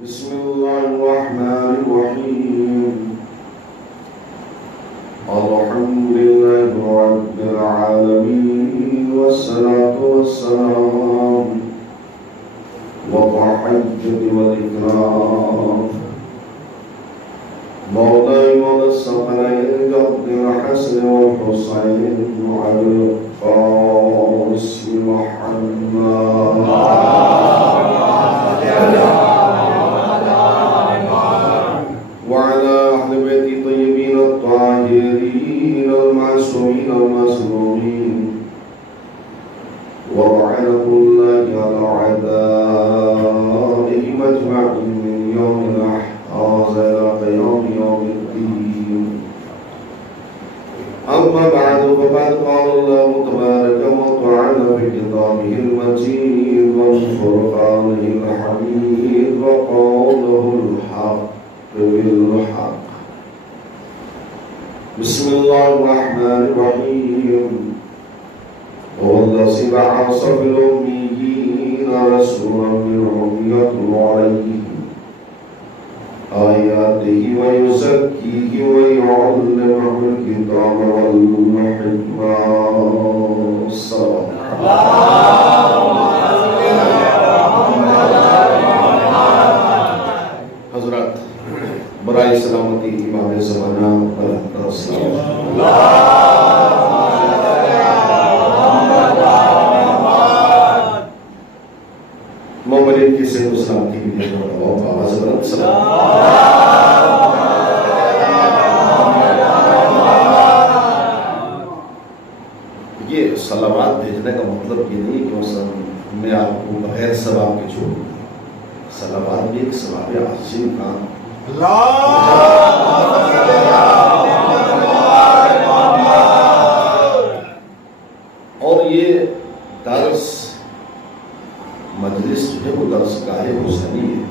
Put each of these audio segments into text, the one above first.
بسم الله الرحمن الرحيم الحمد لله رب العالمين والصلاة والسلام والتحية والإكرام مولاي مولا الثقلين الجد الحسن والحسين وعلى القاسم محمد وعلى أهل بيت الطيبين الطاهرين المعصومين المظلومين ولعنة الله على أعدائهم أجمعين من يوم هذا إلى قيام يوم الدين. أما بعد فقد قال الله تبارك وتعالى في كتابه المجيد وفرقانه الحميد وقوله الحق بالحق. بسم الله الرحمن الرحيم. هو الذي بعث في الأميين رسولا منهم يتلو عليهم آياته ويزكيه ويعلمهم الكتاب والحكمة. الصلاة حضرات برائے سلامتی امام زمانہ پر مومنین کی صحت و سلامتی کے لیے حضرت سلام. یہ صلوات بھیجنے کا مطلب یہ نہیں کہ میں آپ کو بغیر ثواب کے چھوڑ دوں. صلوات بھی ایک ثواب عظیم کام. اور یہ درس مجلس جو ہے وہ درس گاہ حسینی ہے.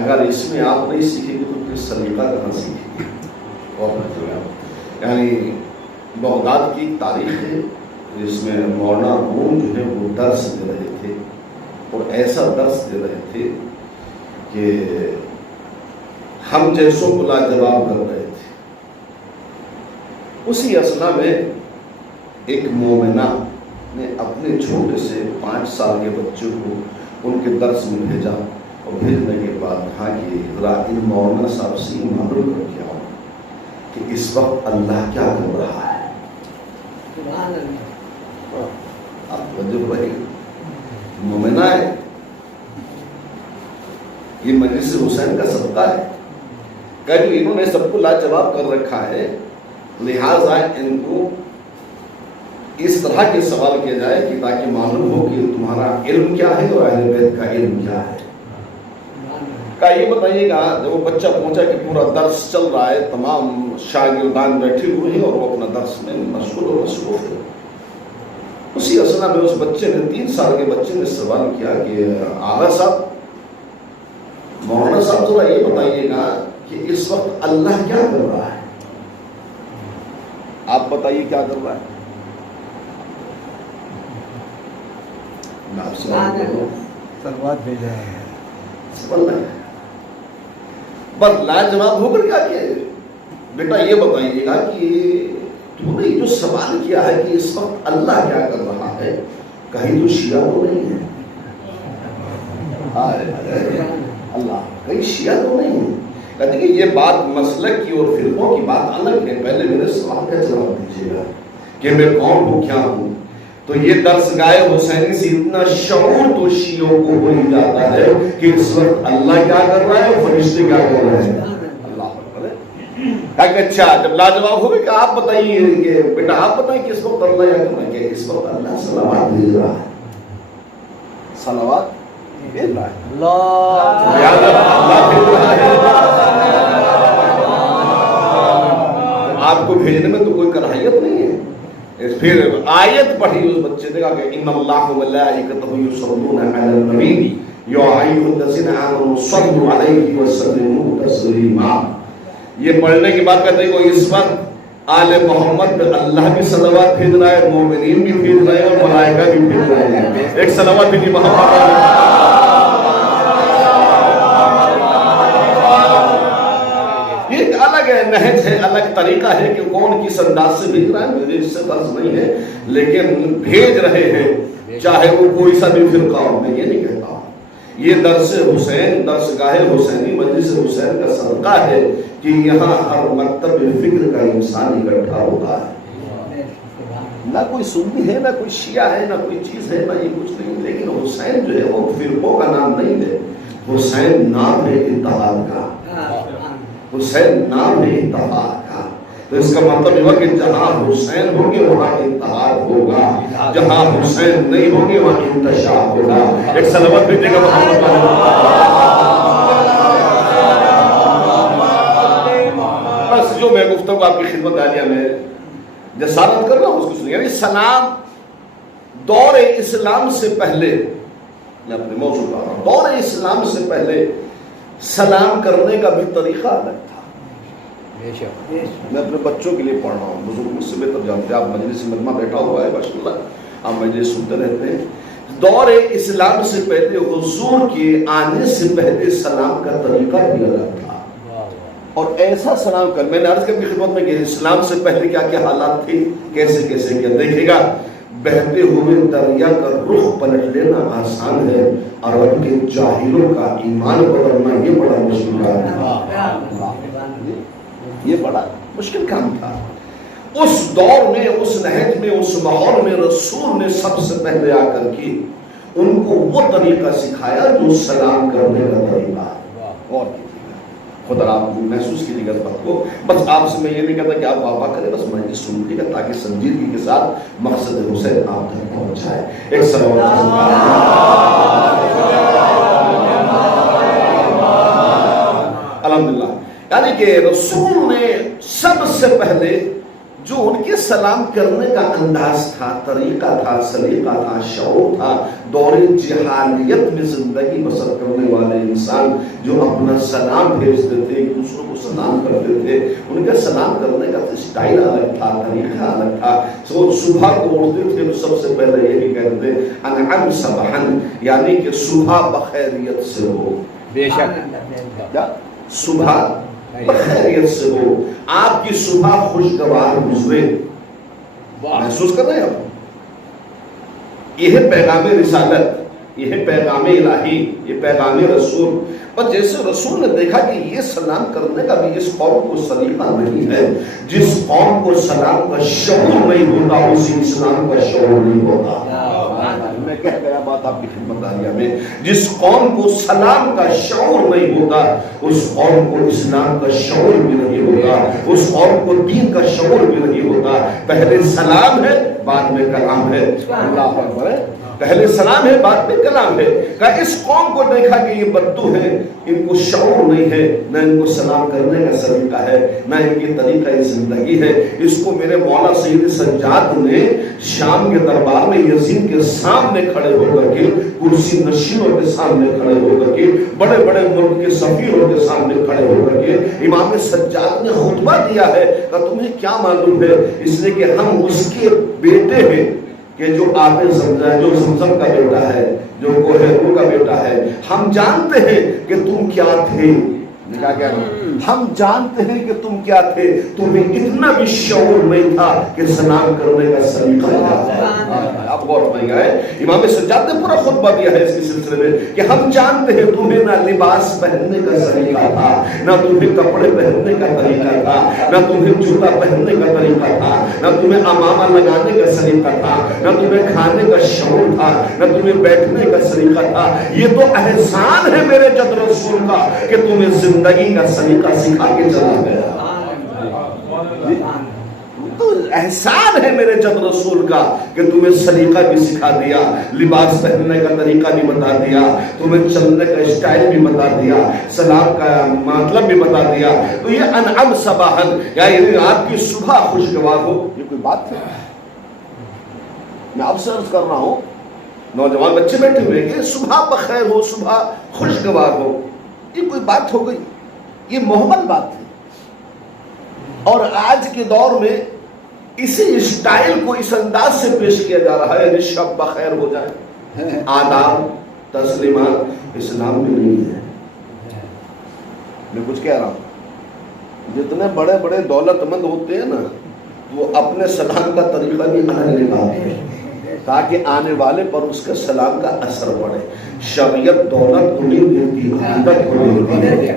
اگر اس میں آپ نہیں سیکھیں گے تو پھر سلیقہ کہاں سیکھیں گے. اور یعنی بغداد کی تاریخ ہے جس میں مولانا روم جو ہے وہ درس دے رہے تھے اور ایسا درس دے رہے تھے کہ ہم جیسوں کو لاجواب کر رہے تھے. اسی اثنا میں ایک مومنہ نے اپنے چھوٹے سے 5 سال کے بچوں کو ان کے درس میں بھیجا اور بھیجنے کے بعد کہا کہ ذرا ان مولانا صاحب سے معلوم کر کے آؤ کہ اس وقت اللہ کیا کر رہا ہے. آپ توجہ بھائی مومنہ ہے, یہ مجلس حسین کا صدقہ ہے کہ جو انہوں نے سب کو لاجواب کر رکھا ہے, لہٰذا ان کو اس طرح کے سوال کیا جائے کہ تاکہ معلوم ہو کہ تمہارا علم کیا ہے اور اہل بیت کا علم کیا ہے. کہ یہ بتائیے گا جب وہ بچہ پہنچا کہ پورا درس چل رہا ہے, تمام شاگردان بیٹھے ہوئے ہیں اور وہ اپنا درس میں مشغول و مصروف ہے. اسی اثنا میں اس بچے نے 3 سال کے بچے نے سوال کیا کہ آغا صاحب, مولانا صاحب ذرا یہ بتائیے گا کہ اس وقت اللہ کیا کر رہا ہے. آپ بتائیے کیا کر رہا ہے. سلوات بھیجا ہے. بس لاجواب ہو کر کیا کیا ہے بیٹا, یہ بتائیے گا کہ تم نے جو سوال کیا ہے کہ اس وقت اللہ کیا کر رہا ہے, کہیں تو شیعہ تو نہیں ہے. اللہ کہیں شیعہ تو نہیں ہے. کہتے کہ یہ بات مسلک کی اور فرقوں کی بات الگ ہے. پہلے میرے سوال کا جواب دیجیے گا کہ میں کون ہوں, کیا ہوں. تو یہ درس گاہ حسینی سے اتنا شعور تو شیعوں کو ہو ہی جاتا ہے کہ اس وقت اللہ کیا کر رہا ہے اور فرشتے کیا کر رہے ہیں. اللہ کہ اچھا جب لاجواب ہو گئے کہ آپ بتائیے کہ بیٹا آپ بتائیں کہ اس وقت اللہ کیا کر رہا ہے. کہ اس وقت اللہ صلوات بھیج رہا ہے. صلوات بھیج رہا ہے. آپ کو بھیجنے میں تو کوئی کراہیت نہیں ہے. پھر آیت پڑھی اس بچے نے کہا کہ ان اللہ وملائکتہ یصلون علی النبی یا ایھا الذین آمنوا صلوا علیہ وسلموا تسلیما. یہ پڑھنے کے بعد کہتے ہیں کہ اس وقت آل محمد پہ اللہ بھی صلوات بھیج رہا ہے, مومنین بھی بھیج رہے ہیں اور ملائکہ بھی بھیج رہے ہیں. ایک صلوات بھی محمد نہج ہے، الگ طریقہ ہے کہ کون کس انداز سے بھیج رہا ہے، مجھے اس سے غرض نہیں ہے، لیکن بھیج رہے ہیں چاہے وہ کوئی سا بھی فرقہ ہو. میں یہ نہیں کہتا ہوں یہ درس حسین، درس گاہ حسینی، مجلس حسین کا صدقہ ہے کہ یہاں ہر مکتب فکر کا انسان اکٹھا ہوتا ہے. نہ کوئی سنی ہے، نہ کوئی شیعہ ہے، نہ کوئی چیز ہے، نہ یہ کچھ نہیں. لیکن حسین جو ہے وہ فرقوں کا نام نہیں ہے، حسین نام ہے اتحاد کا، حسین نام ہے اتحاد کا. تو اس کا مطلب یہ ہوا کہ جہاں حسین ہوں گے وہاں اتحاد ہوگا، جہاں حسین نہیں ہوں گے وہاں انتشار ہوگا. ایک سلامت بھیجے گا محمد بس جو میں گفتگو آپ کی خدمت عالیہ میں جسارت کر رہا ہوں اس کو سنیے. یعنی سلام دور اسلام سے پہلے، میں اپنے موضوع پر آ رہا ہوں، دور اسلام سے پہلے سلام کرنے کا بھی طریقہ الگ تھا. میں اپنے بچوں کے لیے پڑھ رہا ہوں، بزرگ مجھ سے بہتر جانتے ہیں. آپ مجلس مجمع بیٹھا ہوا ہے ماشاء اللہ، آپ مجلس سنتے رہتے ہیں. دور اسلام سے پہلے، حضور کے آنے سے پہلے سلام کا طریقہ بھی الگ تھا. اور ایسا سلام کر، میں نے عرض کی خدمت میں کہ اسلام سے پہلے کیا کیا حالات تھے، کیسے کیسے کیا. دیکھے گا بہتے ہوئے دریا کا رخ پلٹ لینا آسان ہے، اور ان کے جاہلوں کا ایمان بدلنا یہ بڑا مشکل کام تھا. یہ بڑا مشکل کام تھا. اس دور میں، اس نہج میں، اس ماحول میں رسول نے سب سے پہلے آ کر کے ان کو وہ طریقہ سکھایا جو سلام کرنے کا طریقہ ہے. اور خدا آپ محسوس کیجیے گا اس بات کو. بس آپ سے میں یہ نہیں کہتا کہ آپ واہ کریں، بس میں سن لیجیے گا تاکہ سنجیدگی کے ساتھ مقصد حسین آپ تک پہنچ جائے. ایک الحمدللہ. یعنی کہ رسول نے سب سے پہلے جو ان کے سلام کرنے کا انداز تھا، طریقہ تھا، سلیقہ تھا، شعور تھا، دور جہالیت میں زندگی بسر کرنے والے انسان جو اپنا سلام بھیجتے تھے، ایک دوسروں کو سلام کرتے تھے، ان کا سلام کرنے کا اسٹائل الگ تھا، طریقہ الگ تھا. صبح کو اٹھتے تھے تو سب سے پہلے یہی کہتے تھے انعم صباحن، یعنی کہ صبح بخیریت سے ہو. بے شک صبح بخیریت سے ہو، آپ کی صبح خوشگوار گزرے. محسوس کر رہے ہیں آپ؟ یہ ہے پیغام رسالت، یہ ہے پیغام الہی، یہ پیغام رسول. پر جیسے رسول نے دیکھا کہ یہ سلام کرنے کا بھی اس قوم کو سلیقہ نہیں ہے، جس قوم کو سلام کا شعور نہیں ہوتا اسی اسلام کا شعور نہیں ہوتا. میں کہہ گیا بات آپ کی خدمت عالیہ میں، جس قوم کو سلام کا شعور نہیں ہوتا اس قوم کو اسلام کا شعور بھی نہیں ہوتا، اس قوم کو دین کا شعور بھی نہیں ہوتا. پہلے سلام ہے بعد میں کلام ہے. اللہ اکبر. پہلے سلام ہے بعد میں کلام ہے. کہ اس قوم کو دیکھا کہ یہ بدو ہے، ان کو شعور نہیں ہے، نہ ان کو سلام کرنے کا سلیقہ ہے، نہ ان کی طریقہ زندگی ہے. اس کو میرے مولا سید سجاد نے شام کے دربار میں یزید کے سامنے کھڑے ہو کر کے، کرسی نشینوں کے سامنے کھڑے ہو کر کے، بڑے بڑے ملک کے سفیروں کے سامنے کھڑے ہو کر کے امام سجاد نے خطبہ دیا ہے کہ تمہیں کیا معلوم ہے، اس لیے کہ ہم اس کے بیٹے ہیں کہ جو آب زمزم، جو زمزم کا بیٹا ہے، جو کوہ نور کا بیٹا ہے. ہم جانتے ہیں کہ تم کیا تھے. ہم جانتے ہیں کہ تم کیا تھے، تمہیں اتنا بھی شعور نہیں تھا کہ سلام کرنے کا سلیقہ تھا. آپ غور فرمائیں گے، امام سجاد نے پورا خطبہ دیا ہے اس کے سلسلے میں کہ ہم جانتے ہیں تمہیں نہ لباس پہننے کا سلیقہ تھا، نہ تمہیں کپڑے پہننے کا طریقہ تھا، نہ تمہیں جوتا پہننے کا طریقہ تھا، نہ تمہیں امامہ لگانے کا سلیقہ تھا، نہ تمہیں کھانے کا شعور تھا، نہ تمہیں بیٹھنے کا سلیقہ تھا. یہ تو احسان ہے میرے جد رسول کا کہ تمہیں زندگی کا سلیقہ سکھا کے چلا گیا. تو احسان ہے میرے جد رسول کا کہ تمہیں سلیقہ بھی سکھا دیا، لباس پہننے کا طریقہ بھی بتا دیا، تمہیں چلنے کا اسٹائل بھی بتا دیا، سلام کا مطلب بھی بتا دیا. تو یہ انعم صباحن، یعنی آپ کی صبح خوشگوار ہو. یہ کوئی بات ہے؟ میں آپ سے عرض کر رہا ہوں، نوجوان بچے بیٹھے ہوئے کہ صبح بخیر ہو، صبح خوشگوار ہو. یہ کوئی بات ہو گئی؟ یہ محمل بات ہے. اور آج کے دور میں اسی اسٹائل کو اس انداز سے پیش کیا جا رہا ہے کہ شب بخیر ہو جائے. آداب تسلیمات اسلام میں نہیں ہے. میں کچھ کہہ رہا ہوں، جتنے بڑے بڑے دولت مند ہوتے ہیں نا وہ اپنے سلام کا طریقہ بھی الگ نکالتے ہیں تاکہ آنے والے پر اس کے سلام کا اثر پڑے. شریعت دولت کو نہیں دیتی، عقیدت کو دیتی ہے.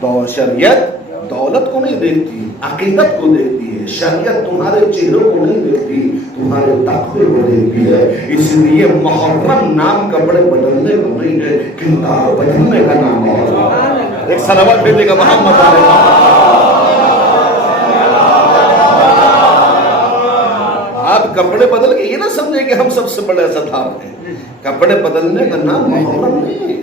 تو شریعت دولت کو نہیں دیتی، عقیدت کو دیتی ہے. شریعت تمہارے چہروں کو نہیں دیتی، تمہارے تقوی کو دیتی ہے. اس لیے محرم نام کپڑے بدلنے کو نہیں ہے، کردار بدلنے کا نام ہے. ایک صلوات بھیجے گا محمد علیہ. آپ کپڑے بدل کے یہ نہ سمجھیں کہ ہم سب سے بڑے عزتدار ہیں. کپڑے بدلنے کا نام محرم نہیں ہے،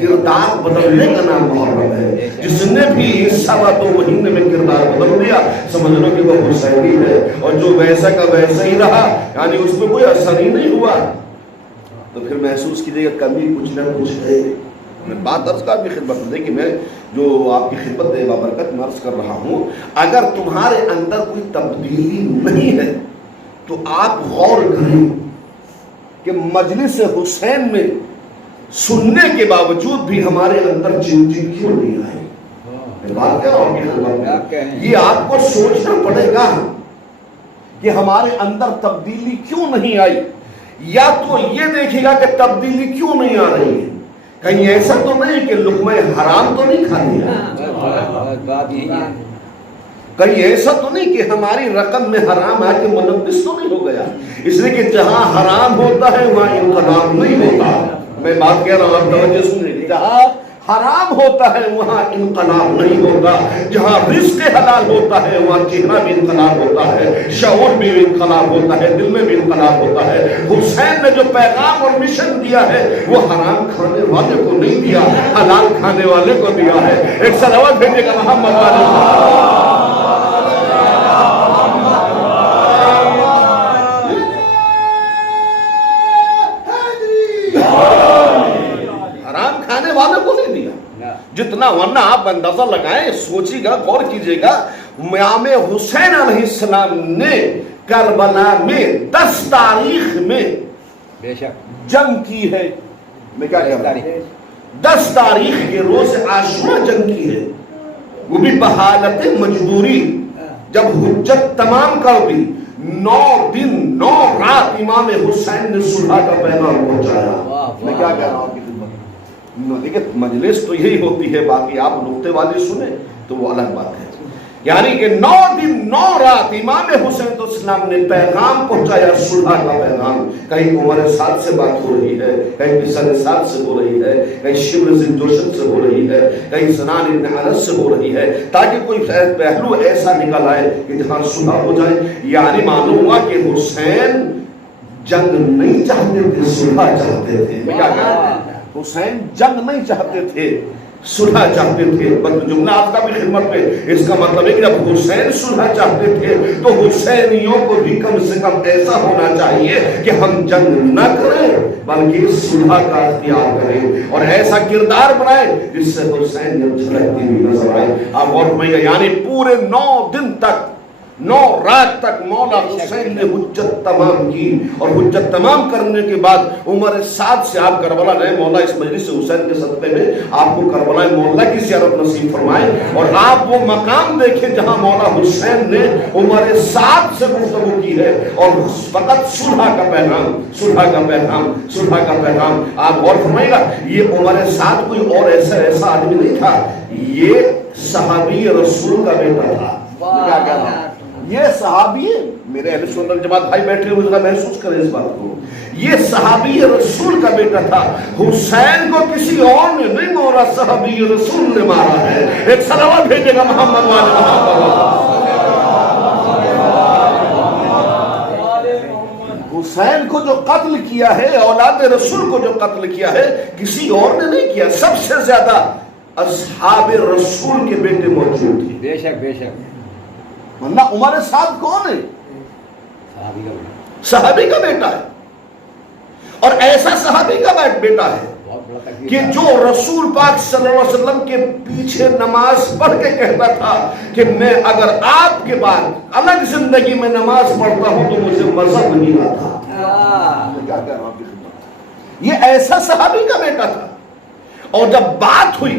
کردار بدلنے کا نام محرم ہے. جس نے بھی 2.25 مہینے میں کردار بدل دیا سمجھ لو کہ وہ حسینی ہے، اور جو ویسا کا ویسا ہی رہا یعنی اس میں کوئی اثر ہی نہیں ہوا تو پھر محسوس کیجیے گا کمی کچھ نہ کچھ ہے. میں بات عرض کا آپ کی خدمت میں کہ میں جو آپ کی خدمت بابرکت میں عرض کر رہا ہوں، اگر تمہارے اندر کوئی تبدیلی نہیں ہے تو آپ غور کریں کہ مجلس حسین میں سننے کے باوجود بھی ہمارے اندر چینجنگ کیوں نہیں آئی. بات کیا ہوں یہ آپ کو سوچنا پڑے گا کہ ہمارے اندر تبدیلی کیوں نہیں آئی. یا تو یہ دیکھے گا کہ تبدیلی کیوں نہیں آ رہی ہے. کہیں ایسا تو نہیں کہ لقمہ حرام تو نہیں کھا لیا، کہیں ایسا تو نہیں کہ ہماری رقم میں حرام آ کے ملوث تو نہیں ہو گیا. اس لیے کہ جہاں حرام ہوتا ہے وہاں انقلاب نہیں ہوتا. میں بات کہہ رہا ہوں آپ توجہ سنیں، جہاں حرام ہوتا ہے وہاں انقلاب نہیں ہوتا. جہاں رزق حلال ہوتا ہے وہاں چہرہ بھی انقلاب ہوتا ہے، شعور بھی انقلاب ہوتا ہے، دل میں بھی انقلاب ہوتا ہے. حسین نے جو پیغام اور مشن دیا ہے وہ حرام کھانے والے کو نہیں دیا، حلال کھانے والے کو دیا ہے. ایک صلوات بھیجے گا محمد والے. جتنا ورنہ آپ اندازہ لگائیں، سوچی گا، غور کیجئے گا. امام حسین علیہ السلام نے کربلا میں 10 تاریخ میں جنگ کی ہے. میں کیا کہہ رہا ہوں 10 تاریخ کے روز عاشورہ جنگ کی ہے، وہ بھی بحالت مجبوری. جب حجت تمام کر دی 9 دن 9 رات امام حسین نے صلح کا پیغام پہنچایا. میں کیا کہہ رہا ہوں آپ کی خدمت. دیکھیں مجلس تو یہی ہوتی ہے، باقی آپ نقطے والی سنیں تو وہ الگ بات ہے. یعنی کہ 9 دن 9 رات امام حسین السلام نے پیغام پہنچایا، صلح کا پیغام. کہیں عمر سعد سے بات ہو رہی ہے، کہیں بسر سعد سے ہو رہی ہے، کہیں شبر زندوشن سے ہو رہی ہے، کہیں سنان ابن انس سے ہو رہی ہے، تاکہ کوئی پہلو ایسا نکل آئے کہ جہاں صلح ہو جائے. یعنی معلوم ہوا کہ حسین جنگ نہیں چاہتے تھے، صلح چاہتے تھے. میں کیا کہہ رہا ہوں حسین جنگ نہیں چاہتے تھے، صلح چاہتے تھے. جملہ آپ کا بھی خدمت میں، اس کا مطلب ہے کہ جب حسین صلح چاہتے تھے تو حسینیوں کو بھی کم سے کم ایسا ہونا چاہیے کہ ہم جنگ نہ کریں بلکہ صلح کا اختیار کریں اور ایسا کردار بنائیں جس سے حسین جب جھلکتی ہوئی نظر آئے. آپ غور فرمائیے گا، یعنی پورے 9 دن تک 9 رات تک مولا حسین نے حجت تمام کی. اور حجت تمام کرنے کے بعد عمر سعد سے آپ کربلا رہے. مولا اس مجلس حسین کے صدقے میں آپ کو کربلا مولا کی زیارت نصیب فرمائے اور آپ وہ مقام دیکھیں جہاں مولا حسین نے عمر سعد سے گفتگو کی ہے اور فقط صلح کا پیغام، صلح کا پیغام، صلح کا پیغام. آپ غور فرمائیے گا، یہ عمر سعد کوئی اور ایسا آدمی نہیں تھا، یہ صحابی رسول کا بیٹا تھا. کیا کہہ رہا ہوں، یہ صحابی ہے. میرے اہل سنت والجماعت بھائی بیٹھے ہوئے ذرا محسوس کریں اس بات کو. یہ صحابی رسول کا بیٹا تھا. حسین کو کسی اور نے نہیں مارا، صحابی رسول نے مارا ہے. ایک صلوات بھیجے گا محمد والے. حسین کو جو قتل کیا ہے، اولاد رسول کو جو قتل کیا ہے، کسی اور نے نہیں کیا. سب سے زیادہ اصحاب رسول کے بیٹے موجود تھے. بے شک بے شک. ورنہ عمر سعد کون ہے؟ صحابی کا بیٹا ہے. اور ایسا صحابی کا بیٹا ہے کہ جو رسول پاک صلی اللہ علیہ وسلم کے پیچھے نماز پڑھ کے کہتا تھا کہ میں اگر آپ کے بعد الگ زندگی میں نماز پڑھتا ہوں تو مجھے مزہ نہیں آتا. یہ ایسا صحابی کا بیٹا تھا. اور جب بات ہوئی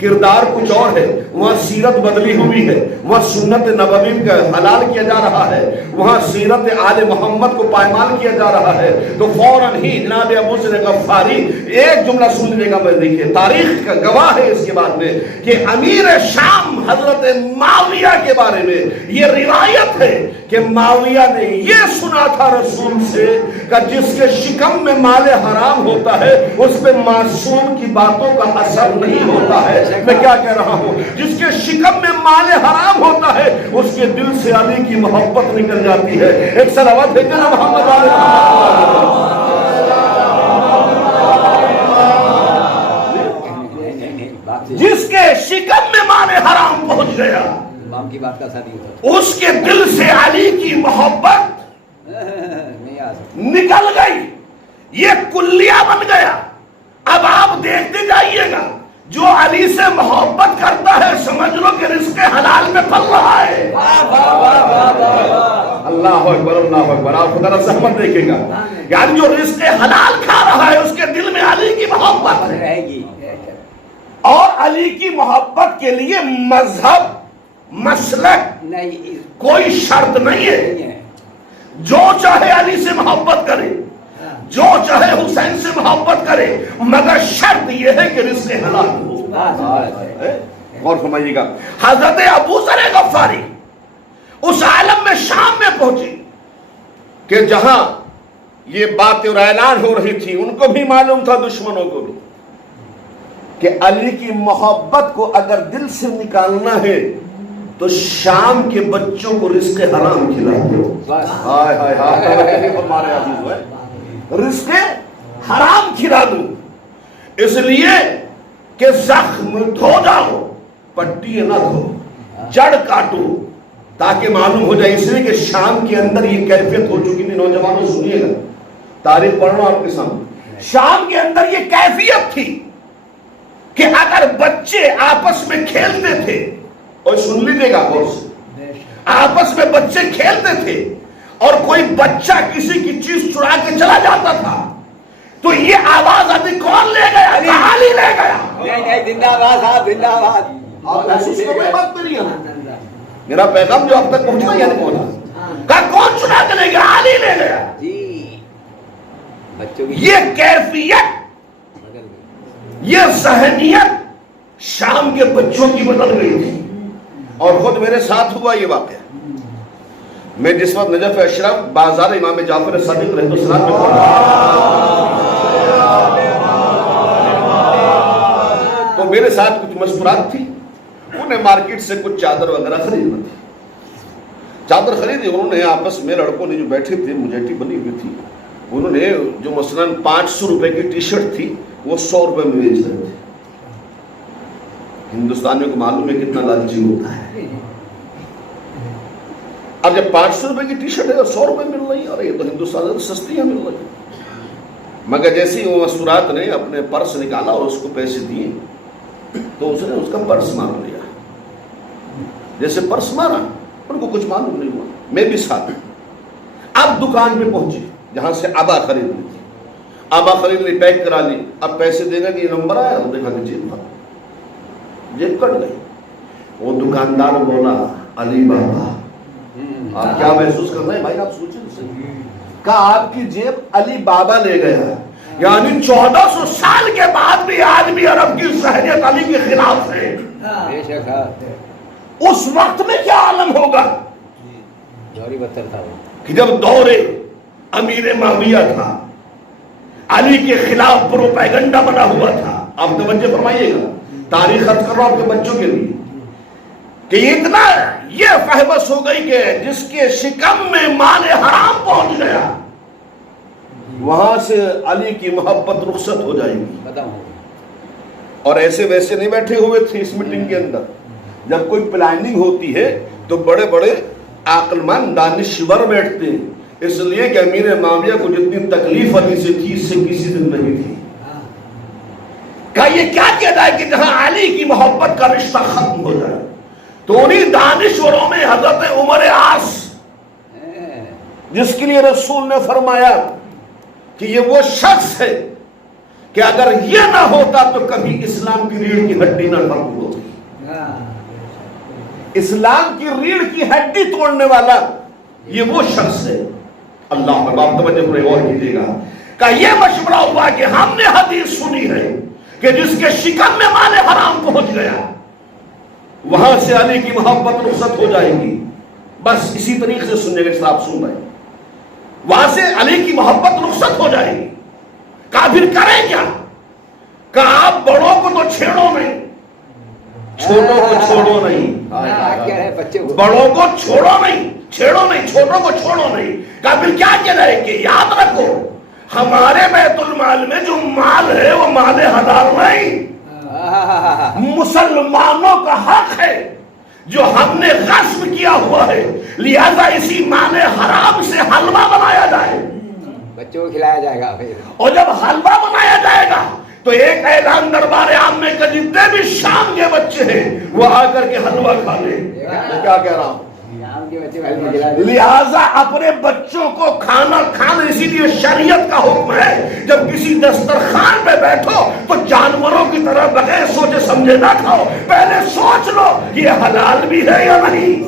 کردار کچھ اور ہے، وہاں سیرت بدلی ہوئی ہے، وہاں سنت نبوی کا حلال کیا جا رہا ہے، وہاں سیرت آل محمد کو پائمال کیا جا رہا ہے، تو فوراً ہی جناب ابو ذر غفاری ایک جملہ سن لینے کا میں دیکھیے، تاریخ کا گواہ ہے اس کے بعد میں کہ امیر شام حضرت معاویہ کے بارے میں یہ روایت ہے کہ معاویہ نے یہ سنا تھا رسول سے کہ جس کے شکم میں مال حرام ہوتا ہے اس پہ معصوم کی باتوں کا اثر نہیں ہوتا ہے۔ میں کیا کہہ رہا ہوں، جس کے شکم میں مال حرام ہوتا ہے اس کے دل سے علی کی محبت نکل جاتی ہے۔ ایک صلوات ہے جناب محمد علیہ جس کے شکم میں مال حرام پہنچ گیا امام کی بات کا اثر نہیں ہوتا، اس کے دل سے علی کی محبت نہیں آ سکتا۔ نکل گئی، یہ کلیہ بن گیا۔ اب آپ دیکھتے جائیے گا، جو علی سے محبت کرتا ہے سمجھ لو کہ رزق حلال میں پل رہا ہے۔ اللہ اکبر اللہ اکبر۔ آپ خدا را زحمت دیکھے گا، یعنی جو رزق حلال کھا رہا ہے اس کے دل میں علی کی محبت ہے، رہے گی۔ اور علی کی محبت کے لیے مذہب مسلک نہیں، کوئی شرط نہیں ہے، جو چاہے علی سے محبت کرے، جو چاہے حسین سے محبت کرے، مگر شرط یہ ہے کہ رزق حلال ہو۔ غور فرمائیے گا، حضرت ابو ذر غفاری اس عالم میں شام میں پہنچی کہ جہاں یہ باتیں اور اعلان ہو رہی تھی، ان کو بھی معلوم تھا دشمنوں کو بھی کہ علی کی محبت کو اگر دل سے نکالنا ہے تو شام کے بچوں کو رزق حرام کھلا دو۔ ہائے ہائے ہائے، ہمارے عزیز ہے، رزق حرام کھلا دو، اس لیے کہ زخم دھو جاؤ، پٹی نہ دھو، جڑ کاٹو، تاکہ معلوم ہو جائے۔ اس لیے کہ شام کے اندر یہ کیفیت ہو چکی تھی، نوجوانوں سنیے گا، تاریخ پڑھ رہا ہوں آپ کے سامنے، شام کے اندر یہ کیفیت تھی کہ اگر بچے آپس میں کھیلتے تھے، اور سن لیجیے گا غور سے، آپس میں بچے کھیلتے تھے اور کوئی بچہ کسی کی چیز چرا کے چلا جاتا تھا تو یہ آواز ابھی کون لے گیا؟ علی لے گیا۔ نہیں، زندہ باد صاحب، زندہ باد۔ اور محسوس کا کوئی بات نہیں ہے، میرا پیغام جو اب تک پہنچنا یا نہیں پہنچا، کہا کون چرا کے لے گیا؟ علی لے گیا۔ جی، بچوں کی یہ کیفیت، یہ ذہنیت شام کے بچوں کی بدل گئی تھی، اور خود میرے ساتھ ہوا یہ واقعہ۔ میں جس وقت نجف اشرف بازار امام جعفر صادق رحمۃ اللہ میں پہنچا تو میرے ساتھ کچھ مستورات تھی، انہیں مارکیٹ سے کچھ چادر وغیرہ خریدنا تھی۔ چادر خریدی، انہوں نے آپس میں لڑکوں نے جو بیٹھے تھے، مجھے بنی ہوئی تھی، انہوں نے جو مثلاً 500 روپے کی ٹی شرٹ تھی وہ 100 روپے میں بیچ رہے تھے۔ ہندوستانیوں کو معلوم ہے کتنا لالچی ہوتا ہے۔ اب جب 500 روپے کی ٹی شرٹ ہے اور 100 روپے مل رہی ہے، اور یہ تو ہندوستان میں سستیاں مل رہی ہیں، مگر جیسے ہی وہ مستورات نے اپنے پرس نکالا اور اس کو پیسے دیے تو اس نے اس کا پرس مار لیا۔ جیسے پرس مارا، ان کو کچھ معلوم نہیں ہوا، میں بھی ساتھ۔ اب دکان پہ پہنچے جہاں سے آبا خرید لی تھی، آبا خرید لی، پیک کرا لی، اب پیسے دے گا کہ یہ نمبر آیا، دیکھا کہ جیب کٹ گئی۔ وہ دکاندار بولا، علی بابا آپ کیا محسوس کر رہے ہیں بھائی؟ آپ سوچیں، کہا آپ کی جیب علی بابا لے گیا، یعنی 1400 سال کے بعد بھی آج بھی عرب کی ذہنیت علی کے خلاف ہے۔ بے شک ہے، اس وقت میں کیا عالم ہوگا جوہری بدتر تھا وہ، کہ جب دور امیر معاویہ تھا، علی کے خلاف پروپیگنڈا بنا ہوا تھا۔ آپ توجہ فرمائیے گا، تاریخ خط کر رہا ہوں آپ کے بچوں کے لیے، کہ اتنا یہ فہمس ہو گئی کہ جس کے شکم میں مال حرام پہنچ گیا وہاں سے علی کی محبت رخصت ہو جائے گی۔ ختم ہو گئی۔ اور ایسے ویسے نہیں بیٹھے ہوئے تھے اس میٹنگ کے اندر، جب کوئی پلاننگ ہوتی ہے تو بڑے بڑے عقل مند دانشور بیٹھتے ہیں، اس لیے کہ امیر معاویہ کو جتنی تکلیف علی سے تھی اس سے کسی دن نہیں تھی۔ کہا یہ کیا کہتا ہے کہ جہاں علی کی محبت کا رشتہ ختم ہو جائے، تو انہی دانشوروں میں حضرت عمر عاص، جس کے لیے رسول نے فرمایا کہ یہ وہ شخص ہے کہ اگر یہ نہ ہوتا تو کبھی اسلام کی ریڑھ کی ہڈی نہ ختم ہوتی. اسلام کی ریڑھ کی ہڈی توڑنے والا یہ وہ شخص ہے. اللہ میں باپ توجہ کرے غور کیجیے گا کہ یہ مشورہ ہوا کہ ہم نے حدیث سنی ہے کہ جس کے شکم میں مال حرام پہنچ گیا وہاں سے علی کی محبت رخصت ہو جائے گی. بس اسی طریقے سے سننے کے آپ سن رہے ہیں, وہاں سے علی کی محبت رخصت ہو جائے گی. کافر کریں کیا کہ آپ بڑوں کو تو چھیڑو نہیں, چھوٹوں کو چھوڑو نہیں. بڑوں کو چھوڑو نہیں, چھیڑو نہیں, چھوٹوں کو چھوڑو نہیں. کافر کیا کہہ رہے کہ یاد رکھو ہمارے بیت المال میں جو مال ہے وہ مال حلال نہیں, مسلمانوں کا حق ہے جو ہم نے غصب کیا ہوا ہے, لہذا اسی مال حرام سے حلوہ بنایا جائے, بچوں کو کھلایا جائے گا. اور جب حلوہ بنایا جائے گا تو ایک اعلان دربار عام میں کہ جتنے بھی شام کے بچے ہیں وہ آ کر کے حلوہ کھا لیں. میں کیا کہہ رہا ہوں, لہذا اپنے بچوں کو کھانا کھانا, اسی لیے شریعت کا حکم ہے جب کسی دسترخوان پہ بیٹھو تو جانوروں کی طرح بغیر سوچے سمجھے نہ کھاؤ, پہلے سوچ لو یہ حلال بھی ہے یا نہیں.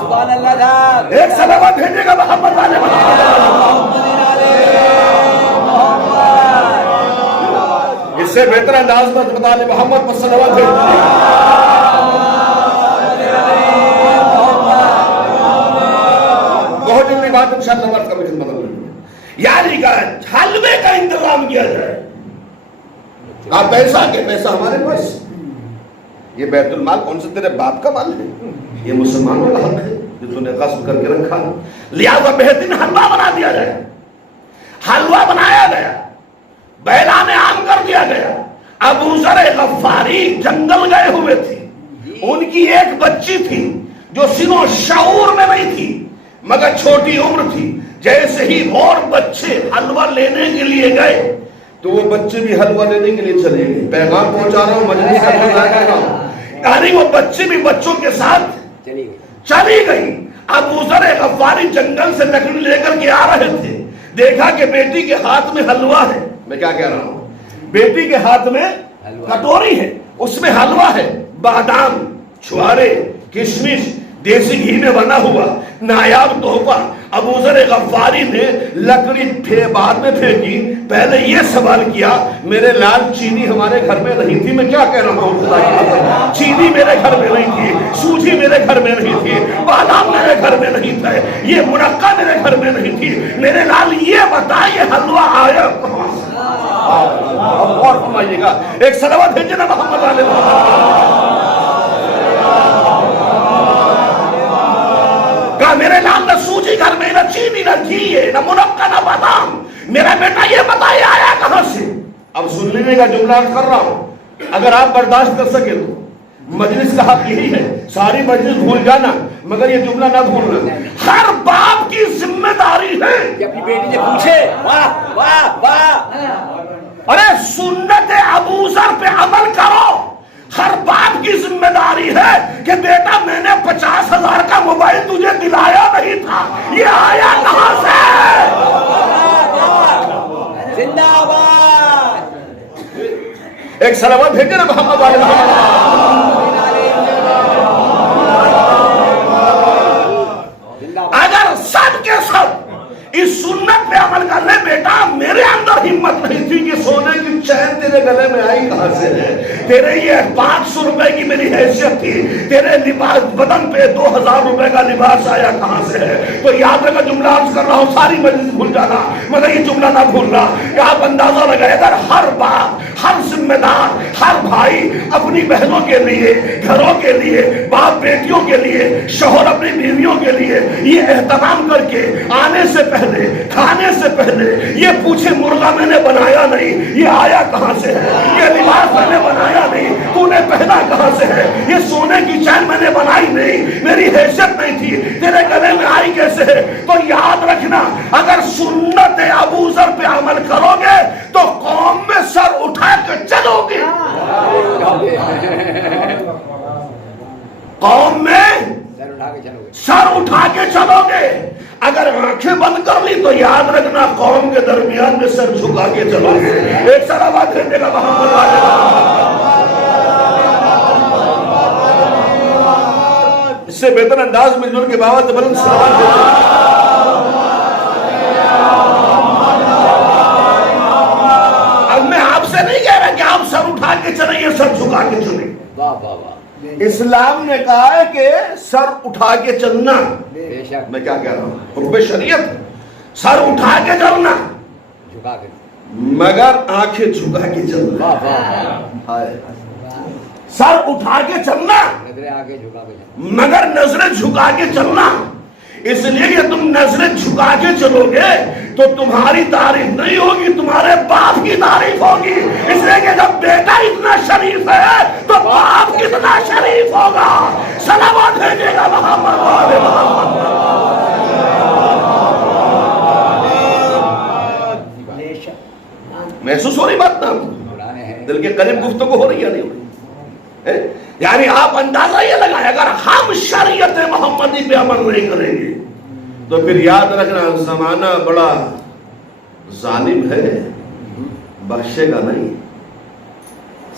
سبحان اللہ. ایک صلوات بھیجے گا محمد والے اس سے بہتر انداز میں بتا دیں محمد پر صلوات بھیجے. بہت جلدی بات انشاءاللہ بات کا مجھے مطلب یعنی کہ حلوے کا انتظام کیا جائے. آپ پیسہ کے پیسہ ہمارے پاس, یہ بیت المال کون سے تیرے باپ کا مال ہے, یہ مسلمانوں کا حق ہے جو تو نے غصب کر کے رکھا, لہذا بہترین حلوہ بنا دیا جائے. حلوہ بنایا گیا, بیلان عام کر دیا گیا. ابو ذر غفاری جنگل گئے ہوئے تھے, ان کی ایک بچی تھی جو سنو شعور میں نہیں تھی مگر چھوٹی عمر تھی. جیسے ہی اور بچے حلوہ لینے کے لیے گئے تو وہ بچے بھی حلوہ لینے کے لیے چلے گئے. پیغام پہنچا رہا ہوں, مجلس سے پہنچا رہا ہوں, یعنی وہ بچے بھی بچوں کے ساتھ چلی گئی. ابو ذر غفاری جنگل سے لکڑی لے کر کے آ رہے تھے, دیکھا کہ بیٹی کے ہاتھ میں حلوہ ہے. میں کیا کہہ رہا ہوں, بیٹی کے ہاتھ میں کٹوری ہے, اس میں حلوہ ہے, بادام, چھوارے, کشمش, دیسی گھی میں بنا ہوا نایاب تحفہ. ابو ذر غفاری نے لکڑی بعد میں پھینکی, پہلے یہ سوال کیا میرے لال چینی ہمارے گھر میں نہیں تھی. میں کیا کہہ رہا ہوں, چینی میرے گھر میں نہیں تھی, سوجی میرے گھر میں نہیں تھی, بادام میرے گھر میں نہیں تھے, یہ مرقہ میرے گھر میں نہیں تھی. میرے لال یہ بتا یہ حلوہ آیا کہاں سے. اب غور فرمائیے گا, ایک صلوات بھیجے نا محمد والے کہا میرے لال نہ سوجی گھر میں, نہ چینی, نہ گھی ہے, نہ منقع, نہ بادام. میرا بیٹا یہ بتائے آیا کہاں سے. اب سن لینے کا جملہ کر رہا ہوں, اگر آپ برداشت کر سکے تو مجلس کا حق یہی ہے, ساری مجلس بھول جانا مگر یہ جملہ نہ بھولنا. ہر باپ کی ذمہ داری ہے کہ اپنی بیٹی سے پوچھے واہ واہ واہ, ارے سنت ابو ذر پہ عمل کرو. ہر باپ کی ذمہ داری ہے کہ بیٹا میں نے 50,000 کا موبائل تجھے دلایا نہیں تھا, یہ آیا کہاں سے. زندہ آباد. ایک صلوات بھیجے نا محمد والے اگر سب کے سب اس سنت پہ عمل کر لے. بیٹا میرے اندر ہمت نہیں تھی کہ سونے کی چین تیرے گلے میں آئی کہاں سے ہے, تیرے یہ 500 روپے کی میری حیثیت تھی, تیرے لباس بدن پہ 2000 روپے کا لباس آیا کہاں سے ہے. تو یاد رکھا جملہ عرض کر رہا ہوں, ساری مجلس بھول جانا مگر یہ جملہ نہ بھولنا کہ آپ اندازہ لگائے اگر ہر باپ, ہر ذمہ دار, ہر بھائی اپنی بہنوں کے لیے, گھروں کے لیے, باپ بیٹیوں کے لیے, شوہر اپنی بیویوں کے لیے یہ اہتمام کر کے آنے سے پہلے, کھانے سے پہلے یہ پوچھے مرغا میں نے بنایا نہیں, یہ آیا کہاں سے ہے, یہ لباس میں نے بنایا نہیں, تو نے پہنا کہاں سے ہے, یہ سونے کی چین میں نے بنائی نہیں, میری حیثیت نہیں تھی, تیرے گلے میں آئی کیسے ہے. تو یاد رکھنا اگر سنت ابو ذر پہ عمل کرو گے تو قوم میں سر اٹھا کے چلو گے, قوم میں سر اٹھا کے چلو گے. اگر آنکھیں بند کر لی تو یاد رکھنا قوم کے درمیان میں سر جھکا کے چلو گے. ایک صلوات بھیجے گا محمد والے اس سے بہتر انداز میں جل کے باوت بلند صلوات بھیجے. اب میں آپ سے نہیں کہہ رہا کہ آپ سر اٹھا کے چلیں یا سر جھکا کے چلیں. اسلام نے کہا ہے کہ سر اٹھا کے چلنا. میں کیا کہہ رہا ہوں؟ حکم شریعت سر اٹھا کے چلنا مگر آنکھیں جھکا کے چلنا. سر اٹھا کے چلنا مگر نظریں جھکا کے چلنا. اس لیے کہ تم نظریں جھکا کے چلو گے تو تمہاری تعریف نہیں ہوگی, تمہارے باپ کی تعریف ہوگی. اس لیے کہ جب بیٹا اتنا شریف ہے تو باپ کتنا شریف ہوگا. صلوات بھیجے گا محمد والے محمد. محسوس ہو رہی بات نا؟ دل کے قریب گفتگو ہو رہی ہے نہیں ہو رہی؟ یعنی آپ اندازہ یہ لگائیں اگر ہم شریعت محمدی پہ عمل نہیں کریں گے تو پھر یاد رکھنا زمانہ بڑا ظالم ہے, بخشے گا نہیں.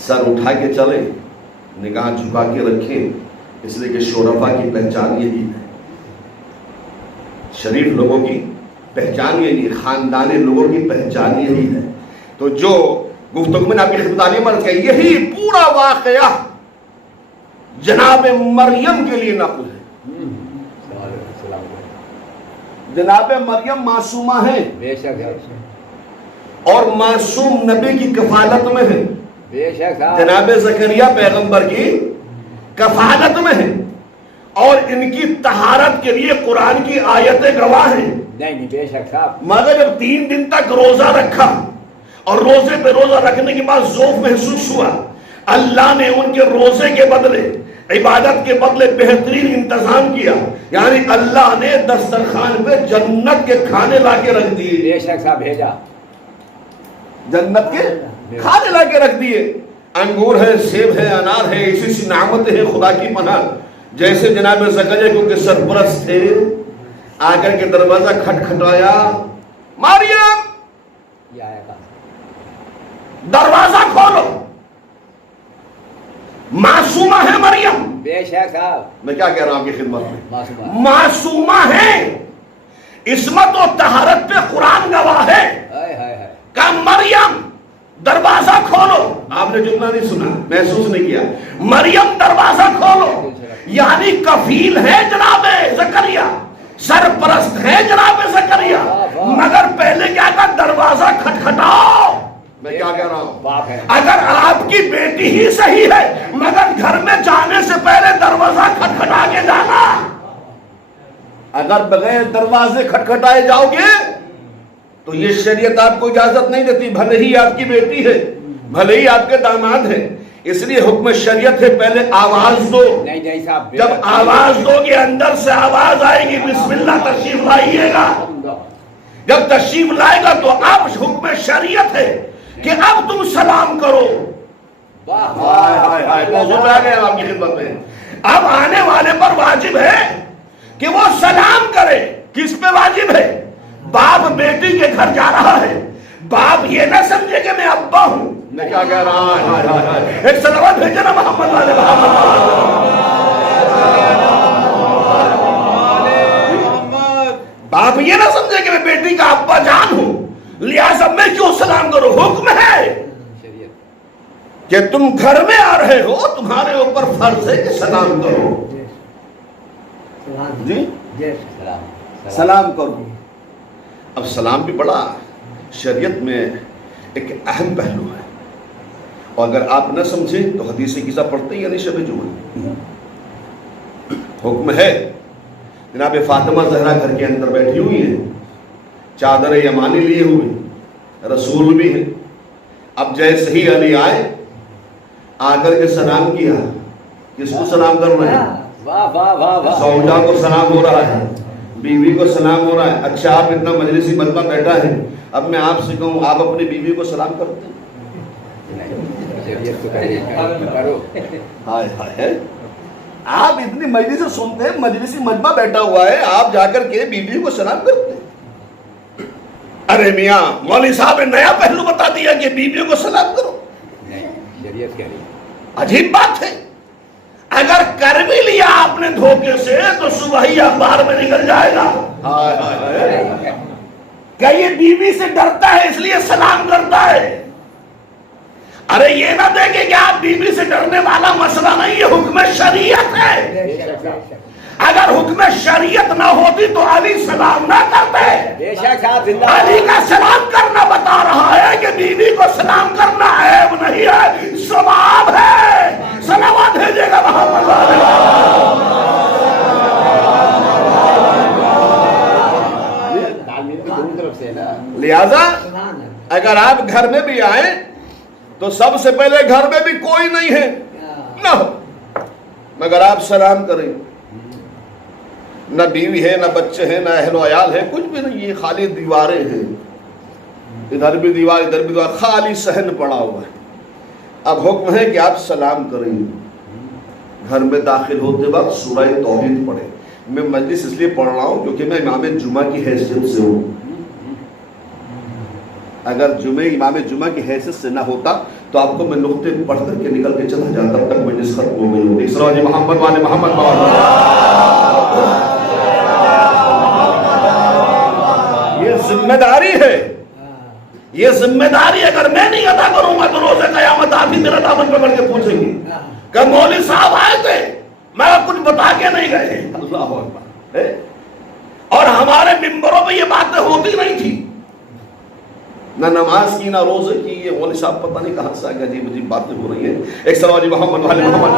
سر اٹھا کے چلیں, نگاہ جھکا کے رکھیں, اس لیے کہ شورفا کی پہچان یہی ہے, شریف لوگوں کی پہچان یہی ہے, خاندانی لوگوں کی پہچان یہی ہے. تو جو گفتگو میں نے آپ کی خدمت عالیہ مرض کیا, یہی پورا واقعہ جناب مریم کے لیے نقل ہے. جناب مریم معصومہ ہیں بے شک اور معصوم نبی کی کفالت میں ہے. بے شک جناب زکریا پیغمبر کی کفالت میں ہے اور ان کی طہارت کے لیے قرآن کی آیتیں گواہ ہیں. نہیں بے شک صاحب. مگر جب 3 دن تک روزہ رکھا اور روزے پہ روزہ رکھنے کے بعد ذوق محسوس ہوا, اللہ نے ان کے روزے کے بدلے, عبادت کے بدلے بہترین انتظام کیا. یعنی اللہ نے دسترخوان پہ جنت کے کھانے لا کے رکھ دیے. بے شک صاحب بھیجا, جنت کے کھانے لا کے رکھ دیے. انگور ہے, سیب ہے, انار ہے, ایسی سی نعمت ہے خدا کی پناہ. جیسے جناب زکریا کیونکہ سرپرست تھے, آ کر کے دروازہ کھٹکھٹایا, مریم یہ آیا تھا, دروازہ کھولو. معصومہ ہے مریم. بے شک صاحب. میں کیا کہہ رہا ہوں آپ کی خدمت میں؟ معصومہ معصومہ ہے, عصمت و طہارت پہ قرآن گواہ ہے. کہا مریم دروازہ کھولو. آپ نے جملہ نہیں سنا, محسوس نہیں کیا. مریم دروازہ کھولو یعنی کفیل ہے جناب زکریا, سرپرست ہے جناب زکریا, مگر پہلے کیا کہا, دروازہ کھٹکھٹاؤ. میں کیا کہہ رہا ہوں؟ اگر آپ کی بیٹی ہی صحیح ہے مگر گھر میں جانے سے پہلے دروازہ کھٹکھٹا کے جانا. اگر بغیر دروازے کھٹکھٹائے جاؤ گے تو یہ شریعت آپ کو اجازت نہیں دیتی, بھلے ہی آپ کی بیٹی ہے, بھلے ہی آپ کے داماد ہے. اس لیے حکم شریعت ہے پہلے آواز دو. نہیں صاحب, جب آواز دو گے اندر سے آواز آئے گی, بسم اللہ تشریف لائیے گا. جب تشریف لائے گا تو اب حکم شریعت ہے کہ اب تم سلام کرو. موضوع پہ آ گئے آپ کی خدمت میں. اب آنے والے پر واجب ہے کہ وہ سلام کرے. کس پہ واجب ہے؟ باپ بیٹی کے گھر جا رہا ہے, باپ یہ نہ سمجھے کہ میں ابا ہوں. میں کیا کہہ رہا ہوں؟ ایک صلوات بھیجے نا محمد والے محمد. باپ یہ نہ سمجھے کہ میں بیٹی کا ابا جان ہوں, لہٰذا میں کیوں سلام کروں. حکم ہے کہ تم گھر میں آ رہے ہو, تمہارے اوپر فرض ہے کہ سلام کرو. جی سلام کرو. اب سلام بھی بڑا شریعت میں ایک اہم پہلو ہے, اور اگر آپ نہ سمجھیں تو حدیث قصہ پڑھتے ہی یعنی شب جمعہ. حکم ہے, جناب فاطمہ زہرا گھر کے اندر بیٹھی ہوئی ہیں, چادر یمانی لیے ہوئے, رسول بھی ہیں. اب جیسے ہی علی آئے, آ کر کے سلام کیا. کس کو سلام کر رہے ہیں؟ زوجہ کو سلام ہو رہا ہے, بیوی کو سلام ہو رہا ہے. اچھا آپ اتنا مجلسی مجمع بیٹھا ہے, اب میں آپ سے کہوں آپ اپنی بیوی کو سلام کرتے ہیں؟ آپ اتنی مجلس سے سنتے ہیں, مجلسی مجمع بیٹھا ہوا ہے, آپ جا کر کے بیوی کو سلام کرتے ہیں؟ ارے میاں مولوی صاحب نے نیا پہلو بتا دیا کہ بیویوں کو سلام کرو. شریعت کہہ رہی ہے. عجیب بات ہے. اگر کر بھی لیا آپ نے دھوکے سے تو صبح ہی اخبار میں نکل جائے گا. کیا یہ بیوی سے ڈرتا ہے اس لیے سلام کرتا ہے؟ ارے یہ نہ دیکھیں کہ آپ بیوی سے ڈرنے والا مسئلہ نہیں، یہ حکم شریعت ہے. اگر حکم شریعت نہ ہوتی تو علی سلام نہ کرتے. علی کا سلام کرنا بتا رہا ہے کہ بیوی کو سلام کرنا عیب نہیں ہے، ثواب ہے. صلوات بھیجے گا محمد لہذا اگر آپ گھر میں بھی آئیں تو سب سے پہلے گھر میں بھی کوئی نہیں ہے نہ ہو مگر آپ سلام کریں. نہ بیوی ہے، نہ بچے ہیں، نہ اہل و عیال ہے، کچھ بھی نہیں. یہ خالی دیواریں ہیں، ادھر بھی دیوار ادھر بھی دیوار، خالی صحن پڑا ہوا ہے. اب حکم ہے کہ آپ سلام کریں. گھر میں داخل ہوتے وقت سورہ توحید پڑھیں. میں مجلس اس لیے پڑھ رہا ہوں کیونکہ میں امام جمعہ کی حیثیت سے ہوں. اگر امام جمعہ کی حیثیت سے نہ ہوتا تو آپ کو میں نقطے پڑھ کر کے نکل کے چلا جاتا، تب تک مجلس ختم ہو گئی ہوتی. اس طرح محمد والے محمد یہ ذمہ داری ہے. یہ ذمہ داری اگر میں نہیں ادا کروں گا تو روز قیامت آپ ہی میرا دامن پکڑ کے پوچھیں گے کہ مولوی صاحب آئے تھے میں کچھ بتا کے نہیں گئے. اللہ اکبر. اور ہمارے ممبروں پہ یہ باتیں ہوتی نہیں تھی، نہ نماز کی نہ روزے کی. یہ مولوی صاحب پتہ نہیں کہاں سے عجیب عجیب باتیں ہو رہی ہیں. ایک سوال محمد والے محمد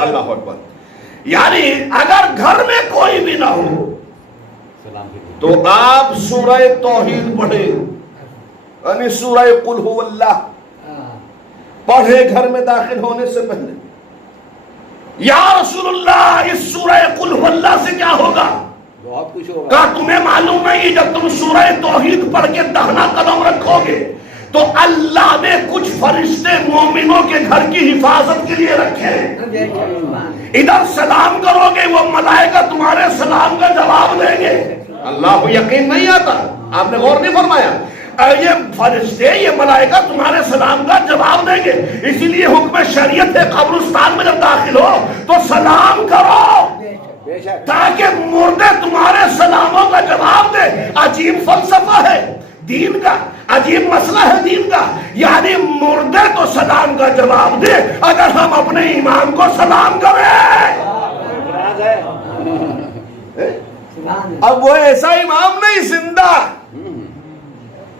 اللہ اکبر. یعنی اگر گھر میں کوئی بھی نہ ہو تو آپ سورہ توحید پڑھیں، یعنی سورہ قل هو اللہ پڑھے گھر میں داخل ہونے سے پہلے. یا رسول اللہ اس سورہ قل هو اللہ سے کیا ہوگا؟ بہت کچھ ہوگا. کہا تمہیں معلوم نہیں جب تم سورہ توحید پڑھ کے دہنا قدم رکھو گے تو اللہ نے کچھ فرشتے مومنوں کے گھر کی حفاظت کے لیے رکھے ہیں. ادھر سلام کرو گے وہ ملائکہ تمہارے سلام کا جواب دیں گے. اللہ کو یقین نہیں آتا؟ آپ نے غور نہیں فرمایا؟ یہ فرشتے یہ ملائکہ تمہارے سلام کا جواب دیں گے. اسی لیے حکم شریعت ہے قبرستان میں جب داخل ہو تو سلام کرو تاکہ مردے تمہارے سلاموں کا جواب دے. عجیب فلسفہ ہے دین کا، عجیب مسئلہ ہے دین کا. یعنی مردے تو سلام کا جواب دے اگر ہم اپنے امام کو سلام کریں. اب وہ ایسا امام نہیں زندہ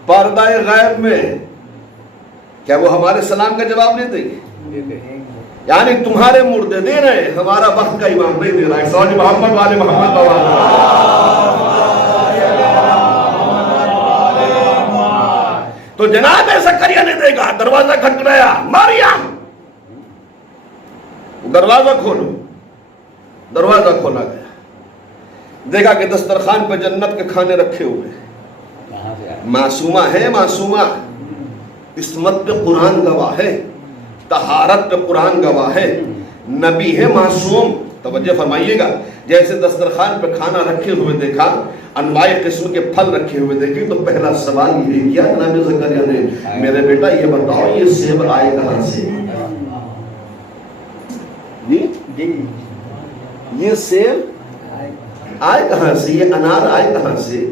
پردہ غیب میں، کیا وہ ہمارے سلام کا جواب نہیں دیں گے؟ یعنی تمہارے مردے دے رہے ہیں، ہمارا وقت کا امام نہیں دے رہا ہے. سوال محمد والے محمد تو جناب زکریا نے دیکھا دروازہ کھٹکھٹایا، مریم دروازہ کھولو. دروازہ کھولا گیا، دیکھا کہ دسترخوان پہ جنت کے کھانے رکھے ہوئے. معصومہ ہے، معصومہ. عصمت پہ قرآن گواہ ہے، طہارت پہ قرآن گواہ ہے، نبی ہے، معصوم. توجہ فرمائیے گا. جیسے دسترخوان پہ کھانا رکھے ہوئے دیکھا، انواع قسم کے پھل رکھے ہوئے دیکھے تو پہلا سوال یہ کیا جناب زکریا نے، میرے بیٹا یہ بتاؤ یہ سیب آئے کہاں سے؟ یہ سیب آئے کہاں سے؟ یہ انار آئے کہاں سے؟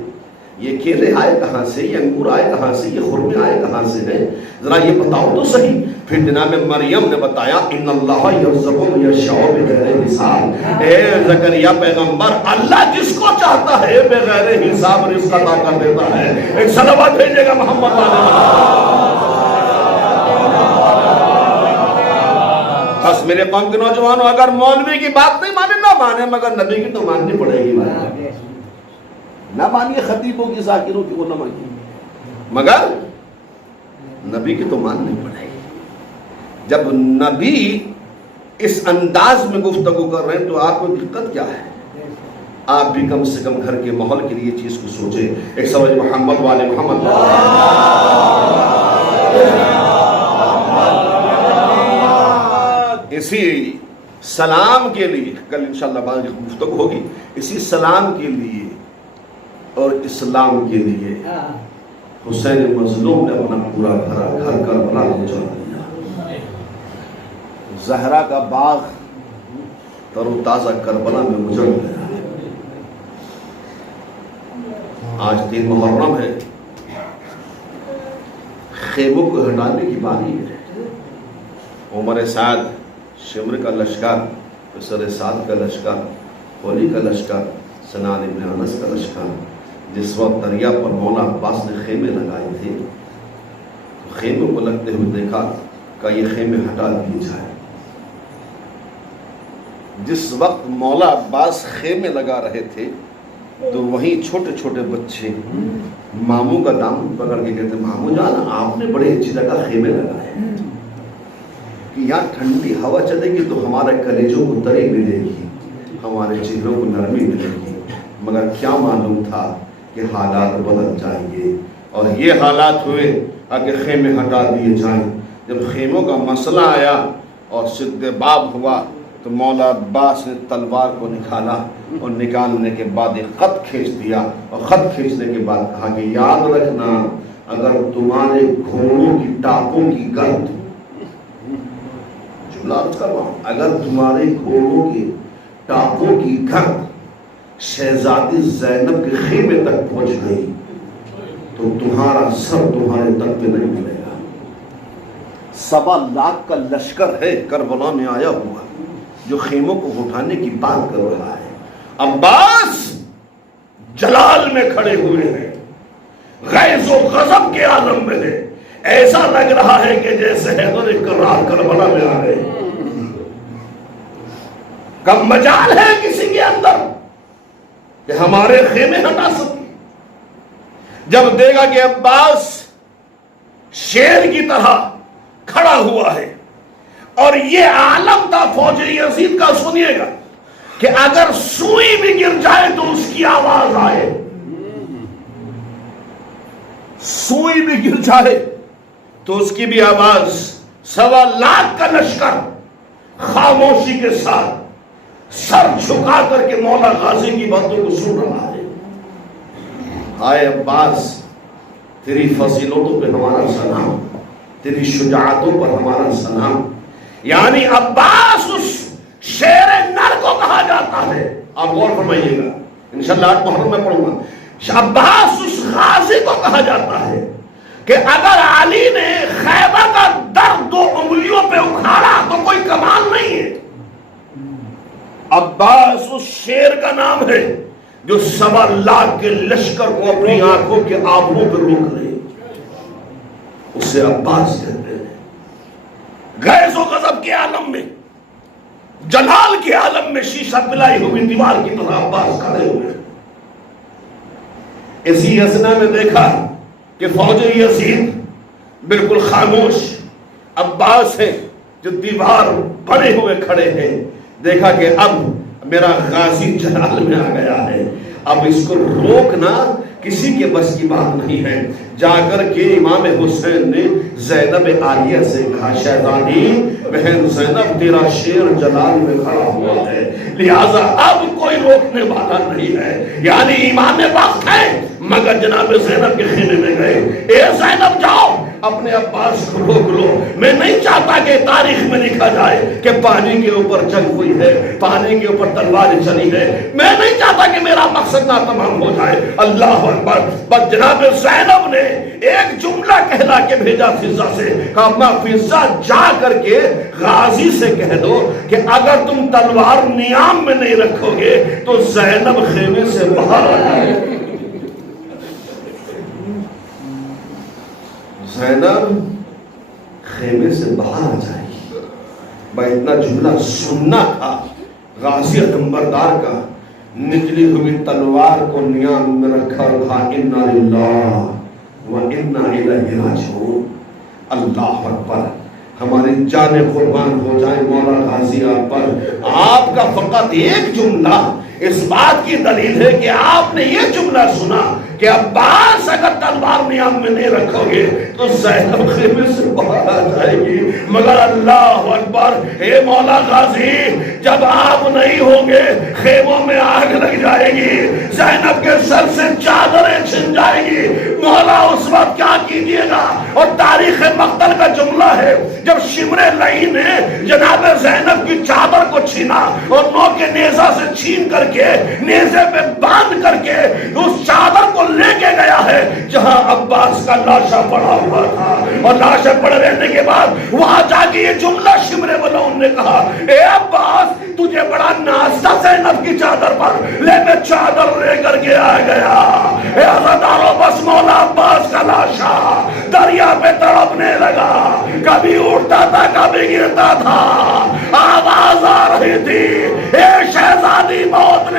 یہ کیلے آئے کہاں سے؟ یہ انگور آئے کہاں سے؟ یہ خرمے آئے کہاں سے ہیں؟ ذرا یہ بتاؤ تو صحیح. پھر جناب مریم نے بتایا ان اللہ یرزق من یشاء بغیر حساب. اے زکریا پیغمبر، اللہ جس کو چاہتا ہے بغیر حساب رزق عطا کر دیتا ہے. ایک صلوات بھیجے گا محمد والے. بس میرے قوم کے نوجوانوں، اگر مولوی کی بات نہیں مانے نہ مانے مگر نبی کی تو ماننی پڑے گی. نہ مانیے خطیبوں کی، ذاکروں کی، وہ نہ مانیے مگر نبی کی تو ماننی پڑے گی. جب نبی اس انداز میں گفتگو کر رہے ہیں تو آپ کو دقت کیا ہے؟ آپ بھی کم سے کم گھر کے ماحول کے لیے چیز کو سوچیں. ایک سوال محمد والے محمد اسی سلام کے لیے کل انشاءاللہ بعد گفتگو ہوگی، اسی سلام کے لیے اور اسلام کے لیے حسین مظلوم نے اپنا پورا گھر کربلا کو جلا دیا۔ زہرا کا باغ تر و تازہ کربلا میں اجڑ گیا۔ آج 3 محرم ہے، خیموں کو ہٹانے کی باری ہے۔ عمر سعد شمر کا لشکر، پسر سعد کا لشکر، ہولی کا لشکر، سنان ابن انس کا لشکر، جس وقت دریا پر مولا عباس نے خیمے لگائے تھے، خیموں کو لگتے ہوئے دیکھا کہ یہ خیمے ہٹا دیے جائے۔ جس وقت مولا عباس خیمے لگا رہے تھے تو وہیں چھوٹے چھوٹے بچے ماموں کا دامن پکڑ کے کہتے ماموں جان آپ نے بڑے اچھی جگہ خیمے لگائے کہ یہاں ٹھنڈی ہوا چلے گی تو ہمارے کلیجوں کو تری ملے گی، ہمارے چہروں کو نرمی ملے گی، مگر کیا معلوم تھا کہ حالات بدل جائیں گے، اور یہ حالات ہوئے کہ خیمے ہٹا دیے جائیں۔ جب خیموں کا مسئلہ آیا اور سد باب ہوا تو مولا عباس نے تلوار کو نکالا، اور نکالنے کے بعد ایک خط کھینچ دیا، اور خط کھینچنے کے بعد کہا کہ یاد رکھنا اگر تمہارے گھوڑوں کی ٹاپوں کی گرد، جملہ عرض کر رہا ہوں، اگر تمہارے گھوڑوں کی ٹاپوں کی گرد شہزادی زینب کے خیمے تک پہنچ گئی تو تمہارا سر تمہارے تک پہ نہیں ملے گا۔ 1.25 لاکھ کا لشکر ہے کربلا میں آیا ہوا جو خیموں کو اٹھانے کی بات کر رہا ہے۔ عباس جلال میں کھڑے ہوئے ہیں، غیظ و غضب کے عالم میں ہے، ایسا لگ رہا ہے کہ جیسے حیدر کرار کربلا میں آ گئے۔ کب مجال ہے کسی کے اندر کہ ہمارے خیمے ہٹا سکے؟ جب دیکھا کہ عباس شیر کی طرح کھڑا ہوا ہے اور یہ عالم تھا فوج یزید کا، سنیے گا کہ اگر سوئی بھی گر جائے تو اس کی آواز آئے، سوئی بھی گر جائے تو اس کی بھی آواز۔ 1.25 لاکھ کا لشکر خاموشی کے ساتھ سر جھکا کر کے مولا غازی کی باتوں کو سن رہا ہے۔ آئے عباس، تیری فضیلتوں پہ ہمارا سلام، تیری شجاعتوں پر ہمارا سلام۔ یعنی عباس اس شیر نر کو کہا جاتا ہے، آپ غور فرمائیے گا، انشاءاللہ 8 محرم میں پڑھوں گا۔ عباس اس غازی کو کہا جاتا ہے کہ اگر علی نے خیبر کا در 2 انگلیوں پہ اکھاڑا تو کوئی کمال نہیں ہے۔ عباس اس شیر کا نام ہے جو 1.25 لاکھ کے لشکر کو اپنی آنکھوں کے آبروں پہ روک لے، اسے عباس کہتے ہیں۔ غیظ و غضب کے عالم میں، جلال کے عالم میں شیشہ پلائی ہوئی دیوار کی طرح عباس کھڑے ہوئے۔ اسی اسنا میں دیکھا کہ فوج یزید بالکل خاموش، عباس ہے جو دیوار بنے ہوئے کھڑے ہیں۔ دیکھا کہ اب میرا غازی جلال میں آ گیا ہے، اب اس کو روکنا کسی کے بس کی بات نہیں ہے۔ جا کر کے امام حسین نے زینب عالیہ سے کہا شہزادی بہن زینب تیرا شیر جلال میں کھڑا ہوا ہے، لہذا اب کوئی روکنے والا نہیں ہے۔ یعنی امام وقت ہے مگر جناب زینب کے خیمے میں گئے، اے زینب جاؤ اپنے عباس کو روک لو، میں نہیں چاہتا کہ تاریخ میں لکھا جائے کہ پانی کے اوپر جنگ ہوئی ہے، پانی کے اوپر تلوار چلی ہے، میں نہیں چاہتا کہ میرا مقصد ناتمام ہو جائے۔ اللہ اکبر۔ پر جناب زینب نے ایک جملہ کہلا کے بھیجا فضہ سے، کہا فضہ جا کر کے غازی سے کہہ دو کہ اگر تم تلوار نیام میں نہیں رکھو گے تو زینب خیمے سے باہر آ جائے۔ زینب خیمے سے باہر آ جائے گی۔ بھائی اتنا جملہ سننا تھا غازی نمبردار کا، نکلی ہوئی تلوار کو نیام میں رکھا اور کہا انا للہ و انا الیہ راجعون۔ اللہ اکبر، ہماری جانیں قربان ہو جائیں مولا غازی آپ پر۔ آپ کا فقط ایک جملہ اس بات کی دلیل ہے کہ آپ نے یہ جملہ سنا کہ عباس اگر تلوار نیام میں نہیں رکھو گے تو زینب خیمے سے باہر آ جائے گی. مگر اللہ اکبر، اے مولا غازی، جب آپ نہیں ہوں گے خیموں میں آگ لگ جائے گی، زینب کے سر سے چادریں چھن جائے گی. مولا اس وقت کیا کیجئے گا؟ اور تاریخ مقتل کا جملہ ہے، جب شمر لعی نے جناب زینب کی چادر کو چھینا اور نو کے نیزہ سے چھین کر کے نیزے پہ باندھ کر کے اس چادر کو لے کے گیا ہے جہاں عباس کا لاشا پڑا ہوا تھا. اور لاشا پڑے رہنے کے بعد وہاں جا کے یہ جملہ شمر ملعون نے کہا، اے عباس تجھے بڑا ناز تھا زینب کی چادر پر، لے میں چادر لے کر کے آ گیا. اے عزادارو، بس مولا عباس کا لاشا دریا پہ تڑپنے لگا، کبھی اٹھتا تھا کبھی گرتا تھا، آواز آ رہی تھی، اے شہزادی موت